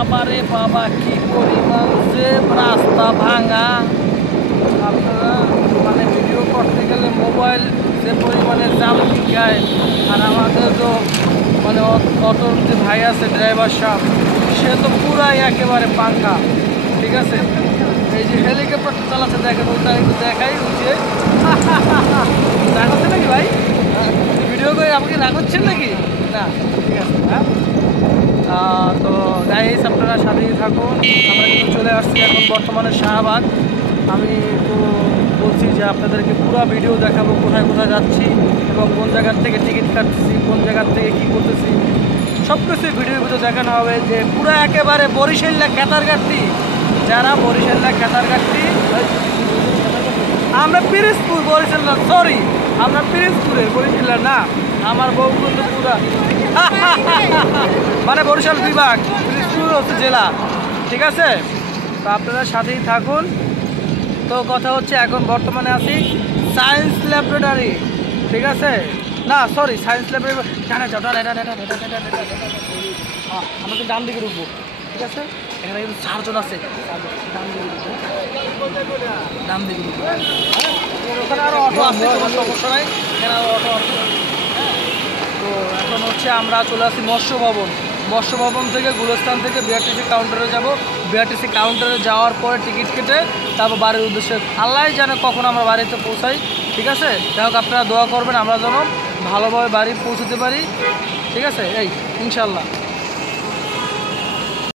বাবারে বাবা কি পরিমাণ যে রাস্তা ভাঙা। আপনারা মানে ভিডিও করতে গেলে মোবাইল যে পরিমাণে জাম গায়। আর আমাদের তো মানে অটোর যে ভাই আছে ড্রাইভার সাহেব, সে তো পুরাই একেবারে পাঙ্খা। ঠিক আছে, এই যে হেলিকপ্টার চালাচ্ছে দেখেন, ওটা একটু দেখাই উঠে রাগ হচ্ছে নাকি ভাই? ভিডিও করে আমাকে রাগ হচ্ছেন নাকি? না ঠিক আছে। হ্যাঁ, তো গাইস আপনারা সাথেই থাকুন। আমরা কিন্তু চলে আসছি এখন বর্তমানে শাহবাগ। আমি তো বলছি যে আপনাদেরকে পুরো ভিডিও দেখাবো, কোথায় কোথায় যাচ্ছি এবং কোন জায়গার থেকে টিকিট কাটছি, কোন জায়গার থেকে কী করতেছি, সব কিছু ভিডিওর ভিতরে দেখানো হবে। যে পুরো একেবারে বরিশাল্লা খেতারঘাটটি, যারা বরিশাল্লা খেতারঘাটটি, আমরা পিরিজপুর বরিশাল না, সরি আমরা পিরিজপুরের, বরিশাল্লা না। আমার বউ কিন্তু পুরা মানে বরিশাল বিভাগ, পিরিজপুর হচ্ছে জেলা। ঠিক আছে, তো আপনারা সাথেই থাকুন। তো কথা হচ্ছে এখন বর্তমানে আছি সায়েন্স ল্যাবরেটরি। ঠিক আছে, না সরি সায়েন্স ল্যাবরেটরি ডানে যাও, আমরা কিন্তু ডান দিকে ঢুকবো। ঠিক আছে, এখানে কিন্তু 4 জন আছে, ডান দিকে ঢুকবো। ওখানে আরও অটো আছে, কোনো সমস্যা নাই, এখানে আরও অটো আছে। তো এখন হচ্ছে আমরা চলে আসি মৎস্য ভবন। মৎস্য ভবন থেকে গুলস্থান থেকে বিআরটিসি কাউন্টারে যাব। বিআরটিসি কাউন্টারে যাওয়ার পরে টিকিট কেটে তারপর বাড়ির উদ্দেশ্যে, আল্লাহ জানে কখন আমরা বাড়িতে পৌঁছাই। ঠিক আছে, যাই হোক আপনারা দোয়া করবেন আমরা যেন ভালোভাবে বাড়ি পৌঁছতে পারি। ঠিক আছে, এই ইনশাল্লাহ।